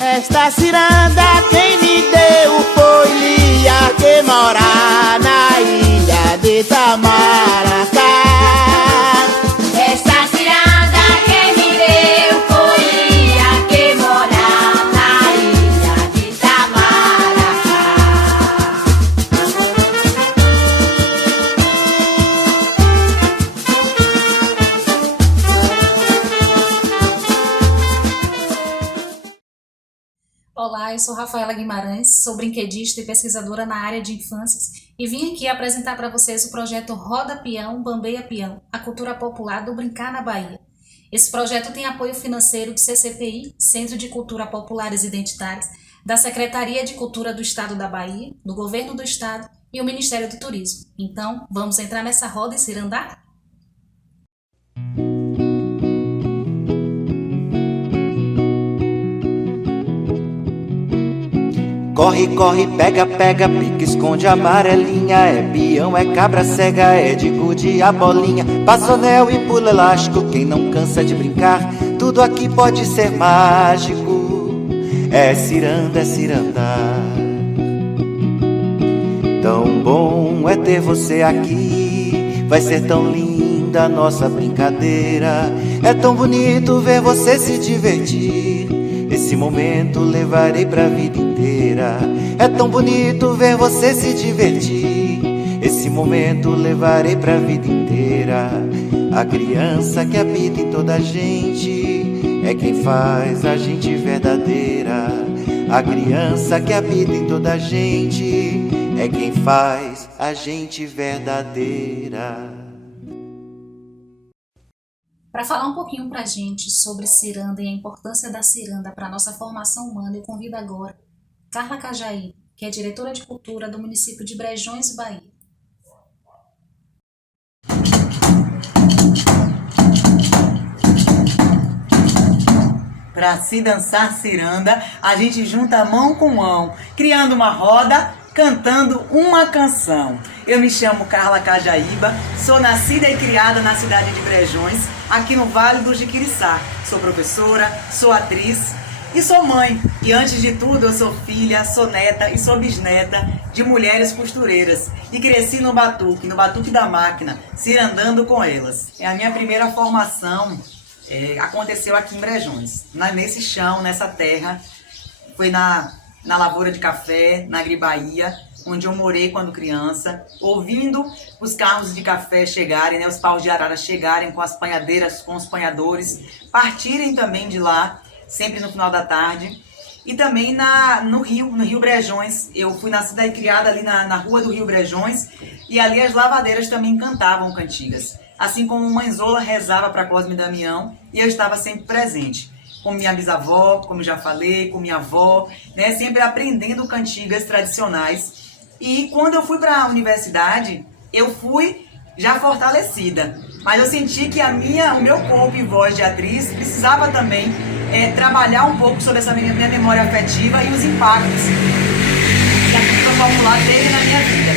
Esta ciranda quem me deu foi Lia, que mora na ilha de Itamaracá. Esta ciranda quem me deu foi Lia, que mora na ilha de Itamaracá. Olá, eu sou Rafaela Guimarães, sou brinquedista e pesquisadora na área de infâncias e vim aqui apresentar para vocês o projeto Roda Peão, Bambeia Peão, a cultura popular do brincar na Bahia. Esse projeto tem apoio financeiro do CCPI, Centro de Cultura Populares Identitárias, da Secretaria de Cultura do Estado da Bahia, do Governo do Estado e o Ministério do Turismo. Então, vamos entrar nessa roda e cirandar? Corre, corre, pega, pega, pica, esconde amarelinha. É peão, é cabra cega, é de gude a bolinha. Passa anel e pula elástico, quem não cansa de brincar. Tudo aqui pode ser mágico. É ciranda, é cirandar. Tão bom é ter você aqui. Vai ser tão linda a nossa brincadeira. É tão bonito ver você se divertir. Esse momento levarei pra vida inteira. É tão bonito ver você se divertir. Esse momento levarei pra vida inteira. A criança que habita em toda a gente é quem faz a gente verdadeira. A criança que habita em toda a gente é quem faz a gente verdadeira. Para falar um pouquinho para a gente sobre ciranda e a importância da ciranda para a nossa formação humana, eu convido agora Carla Cajaí, que é diretora de cultura do município de Brejões, Bahia. Para se dançar ciranda, a gente junta mão com mão, criando uma roda, cantando uma canção. Eu me chamo Carla Cajaíba, sou nascida e criada na cidade de Brejões, aqui no Vale do Jiquiriçá. Sou professora, sou atriz e sou mãe. E antes de tudo, eu sou filha, sou neta e sou bisneta de mulheres costureiras. E cresci no batuque da máquina, cirandando com elas. A minha primeira formação aconteceu aqui em Brejões, nesse chão, nessa terra. Foi na lavoura de café, na Agribaía, onde eu morei quando criança, ouvindo os carros de café chegarem, os paus de arara chegarem com as panhadeiras, com os panhadores, partirem também de lá, sempre no final da tarde. E também no Rio Brejões. Eu fui nascida e criada ali na rua do Rio Brejões, e ali as lavadeiras também cantavam cantigas. Assim como Mãezola rezava para Cosme e Damião, e eu estava sempre presente. Com minha bisavó, como já falei, com minha avó, sempre aprendendo cantigas tradicionais. E quando eu fui para a universidade, eu fui já fortalecida. Mas eu senti que o meu corpo e voz de atriz precisava também trabalhar um pouco sobre essa minha memória afetiva e os impactos que a cultura popular teve na minha vida.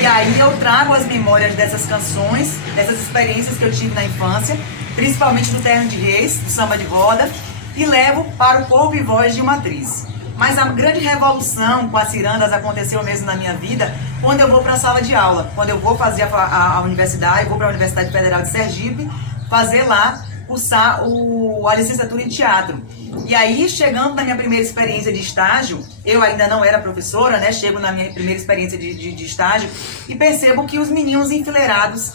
E aí eu trago as memórias dessas canções, dessas experiências que eu tive na infância, principalmente do Terno de Reis, do samba de roda, e levo para o corpo e voz de uma atriz. Mas a grande revolução com as cirandas aconteceu mesmo na minha vida quando eu vou para a sala de aula, quando eu vou fazer a universidade, vou para a Universidade Federal de Sergipe, fazer lá, cursar a licenciatura em teatro. E aí, chegando na minha primeira experiência de estágio, eu ainda não era professora, chego na minha primeira experiência de estágio e percebo que os meninos enfileirados,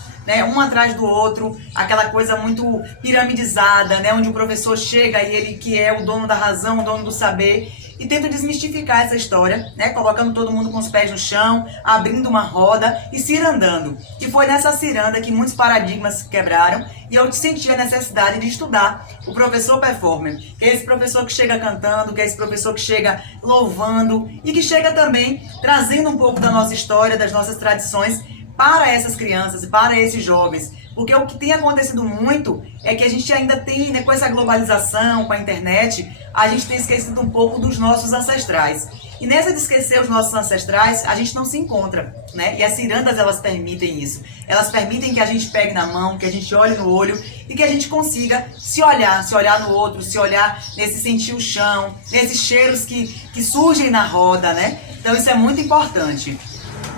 um atrás do outro, aquela coisa muito piramidizada, onde o professor chega e ele que é o dono da razão, o dono do saber, e tenta desmistificar essa história, colocando todo mundo com os pés no chão, abrindo uma roda e cirandando. E foi nessa ciranda que muitos paradigmas se quebraram e eu senti a necessidade de estudar o professor performer, que é esse professor que chega cantando, que é esse professor que chega louvando e que chega também trazendo um pouco da nossa história, das nossas tradições para essas crianças e para esses jovens. Porque o que tem acontecido muito é que a gente ainda tem, com essa globalização, com a internet, a gente tem esquecido um pouco dos nossos ancestrais. E nessa de esquecer os nossos ancestrais, a gente não se encontra, né? E as cirandas, elas permitem isso. Elas permitem que a gente pegue na mão, que a gente olhe no olho e que a gente consiga se olhar no outro, se olhar nesse sentir o chão, nesses cheiros que surgem na roda, né? Então isso é muito importante.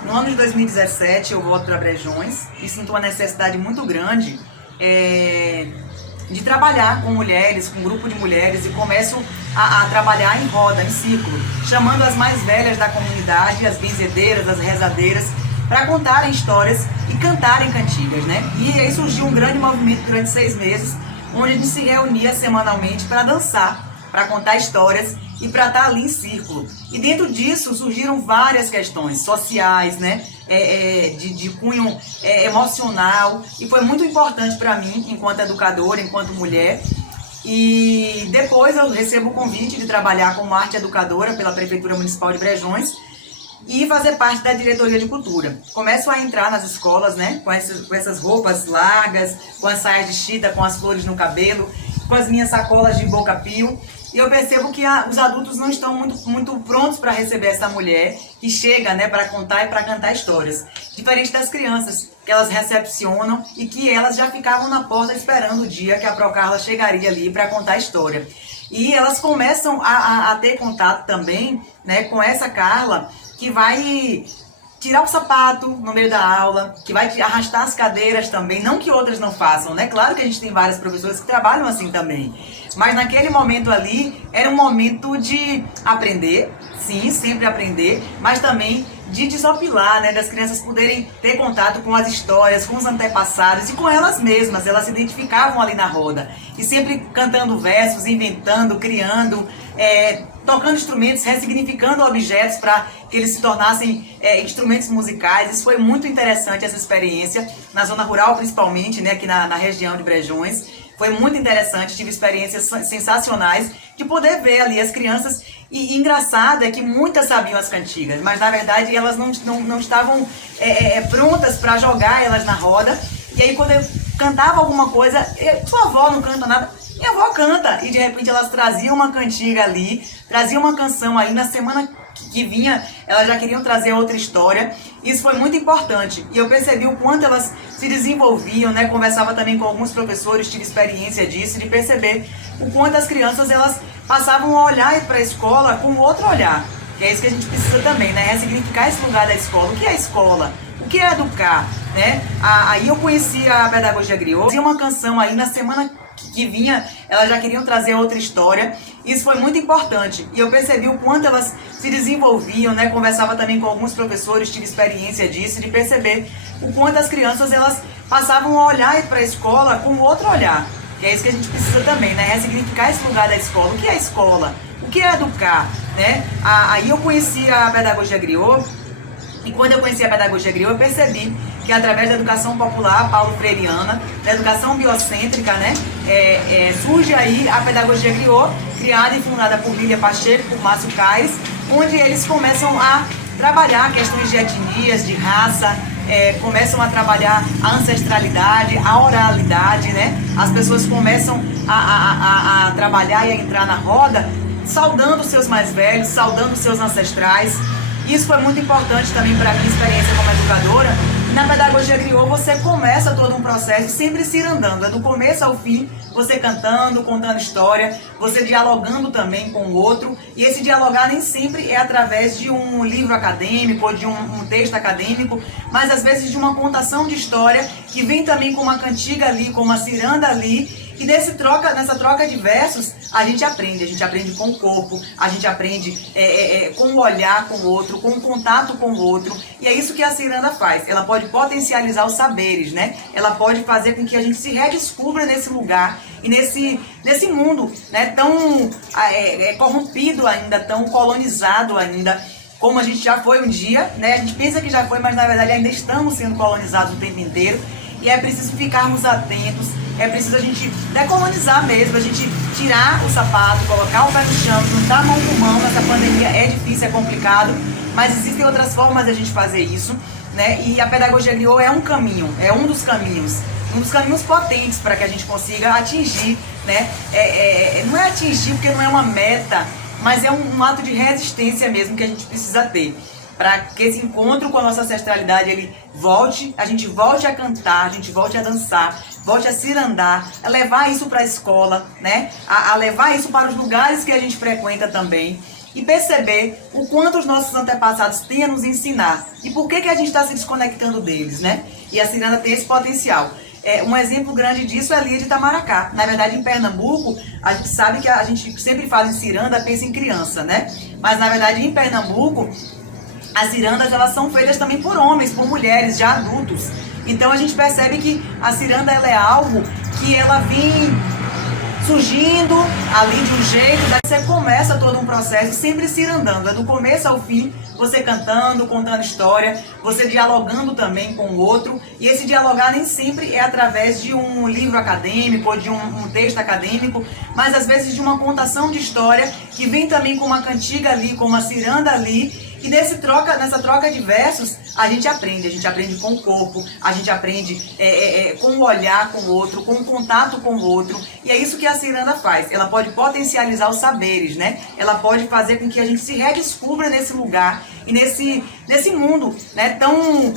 No ano de 2017 eu volto para Brejões e sinto uma necessidade muito grande de trabalhar com mulheres, com um grupo de mulheres, e começo a trabalhar em roda, em círculo, chamando as mais velhas da comunidade, as benzedeiras, as rezadeiras, para contarem histórias e cantarem cantigas, né? E aí surgiu um grande movimento durante 6 meses, onde a gente se reunia semanalmente para dançar, para contar histórias e para estar ali em círculo. E dentro disso surgiram várias questões sociais, né? De cunho emocional, e foi muito importante para mim, enquanto educadora, enquanto mulher. E depois eu recebo o convite de trabalhar como arte educadora pela Prefeitura Municipal de Brejões e fazer parte da diretoria de cultura. Começo a entrar nas escolas, né, com essas roupas largas, com as saias de chita, com as flores no cabelo, com as minhas sacolas de boca-pio. E eu percebo que os adultos não estão muito prontos para receber essa mulher que chega, né, para contar e para cantar histórias. Diferente das crianças, que elas recepcionam e que elas já ficavam na porta esperando o dia que a Procarla chegaria ali para contar a história. E elas começam a ter contato também, né, com essa Carla, que vai tirar o sapato no meio da aula, que vai arrastar as cadeiras também, não que outras não façam, né? Claro que a gente tem várias professoras que trabalham assim também, mas naquele momento ali era um momento de aprender, sim, sempre aprender, mas também de desopilar, né? Das crianças poderem ter contato com as histórias, com os antepassados e com elas mesmas. Elas se identificavam ali na roda e sempre cantando versos, inventando, criando, tocando instrumentos, ressignificando objetos para que eles se tornassem instrumentos musicais. Isso foi muito interessante, essa experiência, na zona rural principalmente, né, aqui na região de Brejões. Foi muito interessante, tive experiências sensacionais de poder ver ali as crianças. E engraçado é que muitas sabiam as cantigas, mas na verdade elas não estavam prontas para jogar elas na roda. E aí quando eu cantava alguma coisa, sua avó não canta nada, minha avó canta. E de repente elas traziam uma cantiga ali, traziam uma canção aí, na semana que vinha elas já queriam trazer outra história. Isso foi muito importante e eu percebi o quanto elas se desenvolviam, né? Conversava também com alguns professores, tive experiência disso, de perceber o quanto as crianças elas passavam a olhar para a escola com outro olhar, que é isso que a gente precisa também, né? Ressignificar esse lugar da escola. O que é a escola? O que é educar? Né? Aí eu conheci a pedagogia griot, tinha uma canção aí na semana que vinha, elas já queriam trazer outra história. Isso foi muito importante e eu percebi o quanto elas se desenvolviam, né? Conversava também com alguns professores, tive experiência disso, de perceber o quanto as crianças elas passavam a olhar para a escola com outro olhar, que é isso que a gente precisa também, né? Ressignificar esse lugar da escola. O que é a escola? O que é educar? Né? Aí eu conheci a pedagogia griot. E quando eu conheci a pedagogia griot, eu percebi que através da educação popular paulo freireana, da educação biocêntrica, né, surge aí a pedagogia griot, criada e fundada por Lília Pacheco, por Márcio Caires, onde eles começam a trabalhar questões de etnias, de raça, começam a trabalhar a ancestralidade, a oralidade, né? As pessoas começam a trabalhar e a entrar na roda, saudando os seus mais velhos, saudando os seus ancestrais. Isso foi muito importante também para a minha experiência como educadora. Na pedagogia griot você começa todo um processo sempre se ir andando, do começo ao fim, você cantando, contando história, você dialogando também com o outro. E esse dialogar nem sempre é através de um livro acadêmico ou de um texto acadêmico, mas às vezes de uma contação de história que vem também com uma cantiga ali, com uma ciranda ali. E nessa troca de versos, a gente aprende com o corpo, a gente aprende com o olhar com o outro, com o contato com o outro. E é isso que a ciranda faz, ela pode potencializar os saberes, né? Ela pode fazer com que a gente se redescubra nesse lugar e nesse mundo, né, tão corrompido ainda, tão colonizado ainda, como a gente já foi um dia, né? A gente pensa que já foi, mas na verdade ainda estamos sendo colonizados o tempo inteiro. E é preciso ficarmos atentos, é preciso a gente decolonizar mesmo, a gente tirar o sapato, colocar o pé no chão, juntar mão com mão. Nessa pandemia é difícil, é complicado, mas existem outras formas de a gente fazer isso, né? E a pedagogia griot é um caminho, é um dos caminhos potentes para que a gente consiga atingir, né? Não é atingir porque não é uma meta, mas é um ato de resistência mesmo que a gente precisa ter. Para que esse encontro com a nossa ancestralidade ele volte, a gente volte a cantar, a gente volte a dançar, volte a cirandar, a levar isso para a escola, né? A levar isso para os lugares que a gente frequenta também e perceber o quanto os nossos antepassados têm a nos ensinar e por que a gente está se desconectando deles, né? E a ciranda tem esse potencial. Um exemplo grande disso é a Lia de Itamaracá. Na verdade, em Pernambuco, a gente sabe que a gente sempre fala em ciranda, pensa em criança, né? Mas na verdade, em Pernambuco, as cirandas elas são feitas também por homens, por mulheres, já adultos. Então a gente percebe que a ciranda ela é algo que ela vem surgindo ali de um jeito, daí você começa todo um processo sempre cirandando, do começo ao fim, você cantando, contando história, você dialogando também com o outro, e esse dialogar nem sempre é através de um livro acadêmico ou de um texto acadêmico, mas às vezes de uma contação de história que vem também com uma cantiga ali, com uma ciranda ali. E nessa troca de versos, a gente aprende com o corpo, a gente aprende com o olhar com o outro, com o contato com o outro. E é isso que a ciranda faz. Ela pode potencializar os saberes, né? Ela pode fazer com que a gente se redescubra nesse lugar e nesse mundo, né? Tão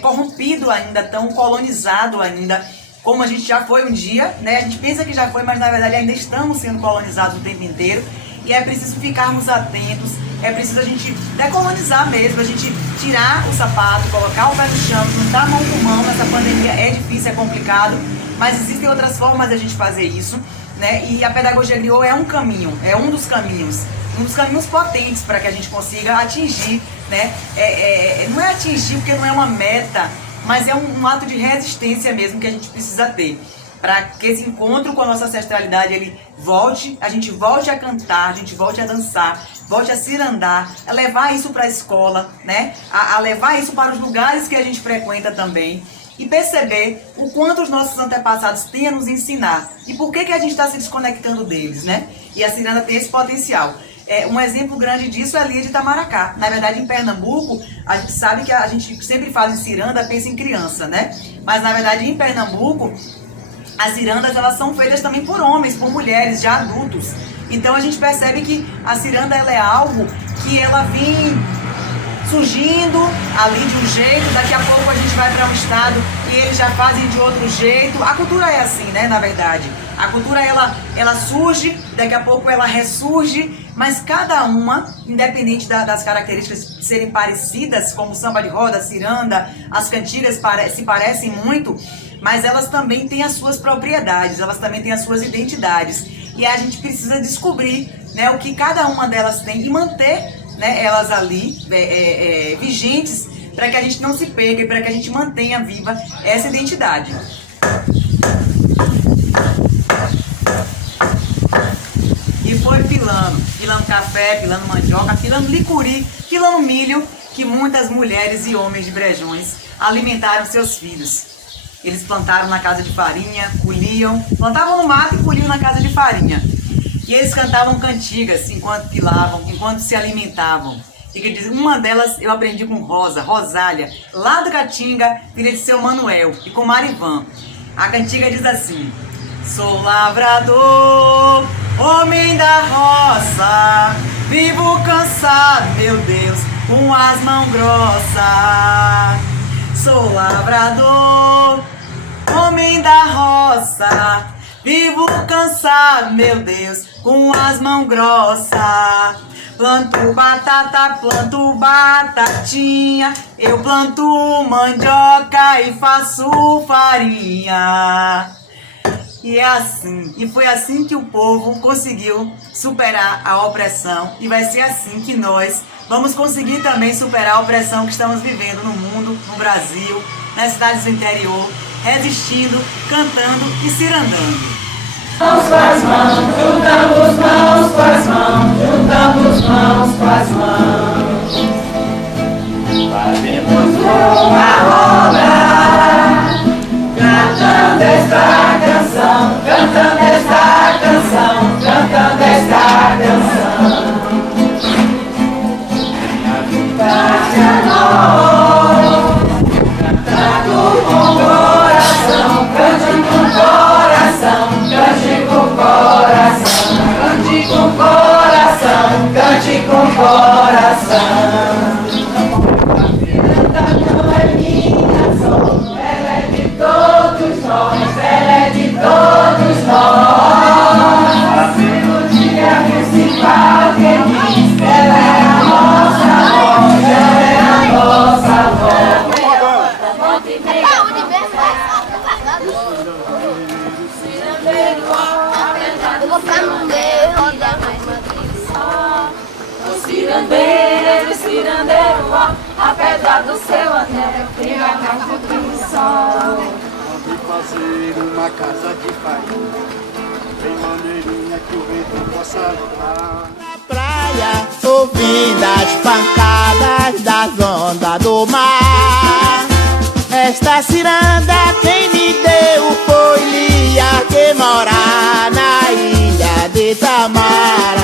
corrompido ainda, tão colonizado ainda, como a gente já foi um dia, né? A gente pensa que já foi, mas na verdade ainda estamos sendo colonizados o tempo inteiro. E é preciso ficarmos atentos, é preciso a gente decolonizar mesmo, a gente tirar o sapato, colocar o pé no chão, juntar mão com mão. Nessa pandemia é difícil, é complicado, mas existem outras formas de a gente fazer isso, né? E a pedagogia griot é um caminho, é um dos caminhos potentes para que a gente consiga atingir, né? Não é atingir porque não é uma meta, mas é um ato de resistência mesmo que a gente precisa ter. Para que esse encontro com a nossa ancestralidade ele volte, a gente volte a cantar, a gente volte a dançar, volte a cirandar, a levar isso para a escola, né? A levar isso para os lugares que a gente frequenta também e perceber o quanto os nossos antepassados têm a nos ensinar e por que a gente está se desconectando deles, né? E a ciranda tem esse potencial. Um exemplo grande disso é a Lia de Itamaracá. Na verdade, em Pernambuco, a gente sabe que a gente sempre fala em ciranda, pensa em criança, né? Mas na verdade, em Pernambuco, as cirandas elas são feitas também por homens, por mulheres, já adultos. Então a gente percebe que a ciranda ela é algo que ela vem surgindo ali de um jeito, daqui a pouco a gente vai para um estado e eles já fazem de outro jeito. A cultura é assim, né, na verdade. A cultura ela surge, daqui a pouco ela ressurge, mas cada uma, independente das características serem parecidas, como o samba de roda, a ciranda, as cantigas se parecem muito, mas elas também têm as suas propriedades, elas também têm as suas identidades. E a gente precisa descobrir, né, o que cada uma delas tem e manter, né, elas ali vigentes para que a gente não se perca e para que a gente mantenha viva essa identidade. E foi pilando café, pilando mandioca, pilando licuri, pilando milho, que muitas mulheres e homens de Brejões alimentaram seus filhos. Eles plantaram na casa de farinha, colhiam, plantavam no mato e colhiam na casa de farinha. E eles cantavam cantigas enquanto pilavam, enquanto se alimentavam. E que diz, uma delas eu aprendi com Rosália, lá do Caatinga, filha de seu Manuel, e com Marivan. A cantiga diz assim: sou lavrador, homem da roça, vivo cansado, meu Deus, com as mãos grossas. Sou lavrador, homem da roça, vivo cansado, meu Deus, com as mãos grossas. Planto batata, planto batatinha, eu planto mandioca e faço farinha. E foi assim que o povo conseguiu superar a opressão, e vai ser assim que nós vamos conseguir também superar a opressão que estamos vivendo no mundo, no Brasil, nas cidades do interior, resistindo, cantando e cirandando. Mãos com as mãos, juntamos mãos com as mãos, juntamos mãos com as mãos. Fazemos uma roda, cantando esta canção, cantando esta canção, cantando esta canção. Cante a nós, cantando com coração, cante com coração, cante com coração, cante com coração. com coração. Não é minha só, ela é de todos nós, ela é de todos nós. No dia principal que diz, ela é a nossa voz, ela é a nossa voz. Eu vou ficar no meio da O cirandeiro, cirandeiro, ó, apesar do seu anel, tem a casa de sol. Pode fazer uma casa de farinha, bem maneirinha que o vento possa levar. Na praia, ouvindo as pancadas das ondas do mar. Esta ciranda quem me deu foi Lia, que mora na ilha de Tamara.